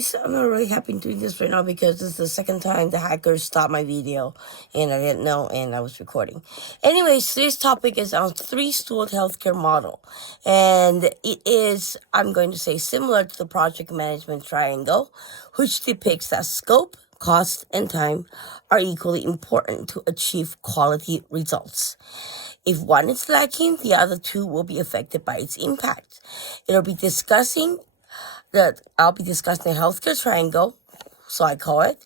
Anyways, I'm not really happy doing this right now because this is the second time the hackers stopped my video and I didn't know and I was recording. Anyways, today's topic is on three-stooled healthcare model. And it is, I'm going to say, similar to the project management triangle, which depicts that scope, cost, and time are equally important to achieve quality results. If one is lacking, the other two will be affected by its impact. I'll be discussing the healthcare triangle, so I call it,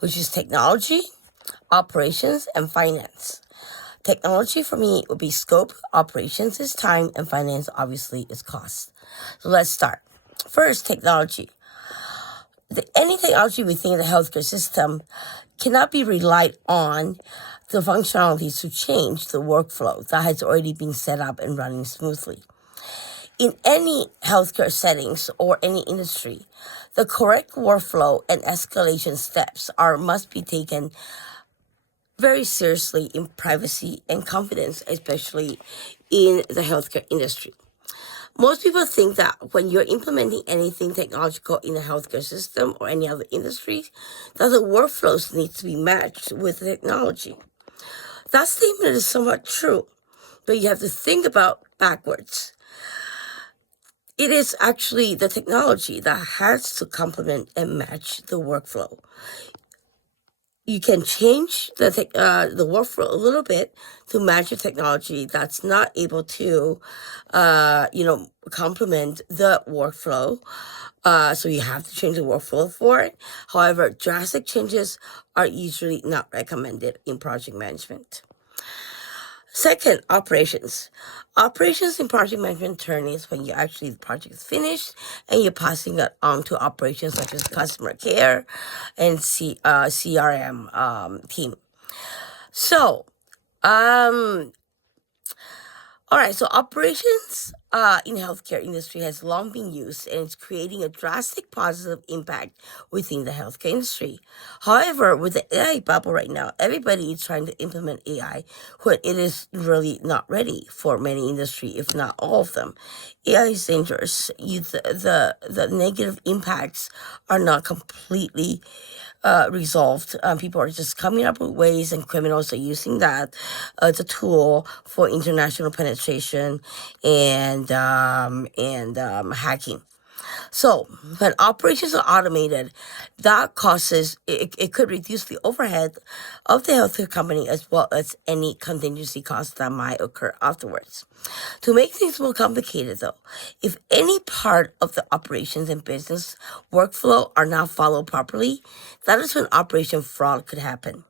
which is technology, operations, and finance. Technology for me would be scope, operations is time, and finance obviously is cost. So let's start. First, technology. Any technology within the healthcare system cannot be relied on the functionalities to change the workflow that has already been set up and running smoothly. In any healthcare settings or any industry, the correct workflow and escalation steps must be taken very seriously in privacy and confidence, especially in the healthcare industry. Most people think that when you're implementing anything technological in the healthcare system or any other industry, that the workflows need to be matched with the technology. That statement is somewhat true, but you have to think about backwards. It is actually the technology that has to complement and match the workflow. You can change the workflow a little bit to match the technology that's not able to, complement the workflow. So you have to change the workflow for it. However, drastic changes are usually not recommended in project management. Second, operations. Operations in project management turn is when the project is finished and you're passing it on to operations such as customer care and CRM team. So, all right, so operations in healthcare industry has long been used and it's creating a drastic positive impact within the healthcare industry. However, with the AI bubble right now, everybody is trying to implement AI when it is really not ready for many industry, if not all of them. AI is dangerous. The negative impacts are not completely resolved. People are just coming up with ways, and criminals are using that as a tool for international penetration and hacking. So when operations are automated, that causes, it could reduce the overhead of the healthcare company as well as any contingency costs that might occur afterwards. To make things more complicated though, if any part of the operations and business workflow are not followed properly, that is when operation fraud could happen.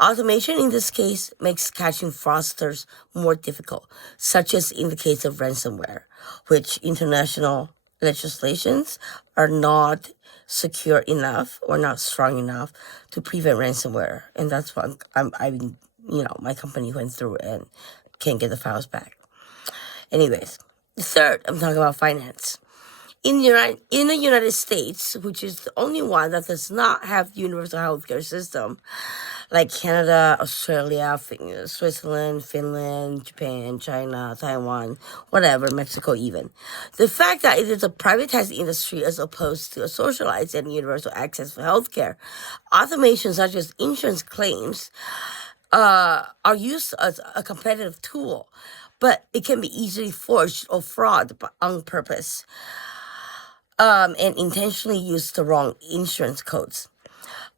Automation in this case makes catching fraudsters more difficult, such as in the case of ransomware, which international legislations are not secure enough or not strong enough to prevent ransomware. And that's what my company went through and can't get the files back. Anyways, third, I'm talking about finance. In the United States, which is the only one that does not have universal healthcare system, like Canada, Australia, Switzerland, Finland, Japan, China, Taiwan, whatever, Mexico even. The fact that it is a privatized industry as opposed to a socialized and universal access for healthcare, automation such as insurance claims are used as a competitive tool, but it can be easily forged or fraud on purpose and intentionally use the wrong insurance codes.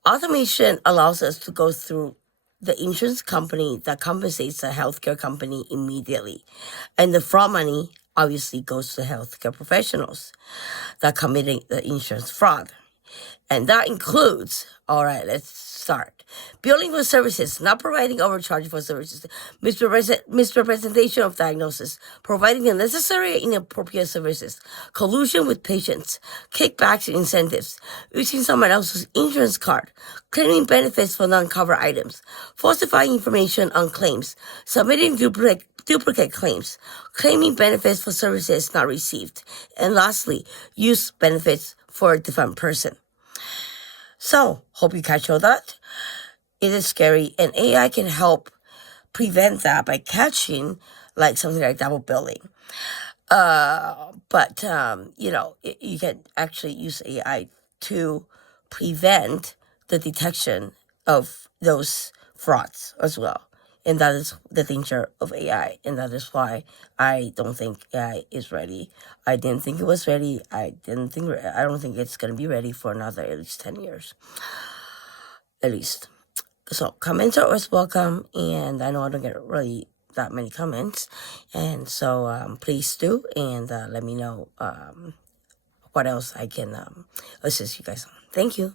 Automation allows us to go through the insurance company that compensates the healthcare company immediately. And the fraud money obviously goes to healthcare professionals that committing the insurance fraud. And that includes, all right, let's start. Billing for services, not providing overcharge for services, misrepresentation of diagnosis, providing the necessary and inappropriate services, collusion with patients, kickbacks and incentives, using someone else's insurance card, claiming benefits for non-covered items, falsifying information on claims, submitting duplicate claims, claiming benefits for services not received, and lastly, use benefits for a different person. So, hope you catch all that. It is scary, and AI can help prevent that by catching something like double billing. But you can actually use AI to prevent the detection of those frauds as well. And that is the danger of AI. And that is why I don't think AI is ready. I didn't think it was ready. I don't think it's going to be ready for another at least 10 years. At least. So comments are always welcome. And I know I don't get really that many comments. And so please do. And let me know what else I can assist you guys on. Thank you.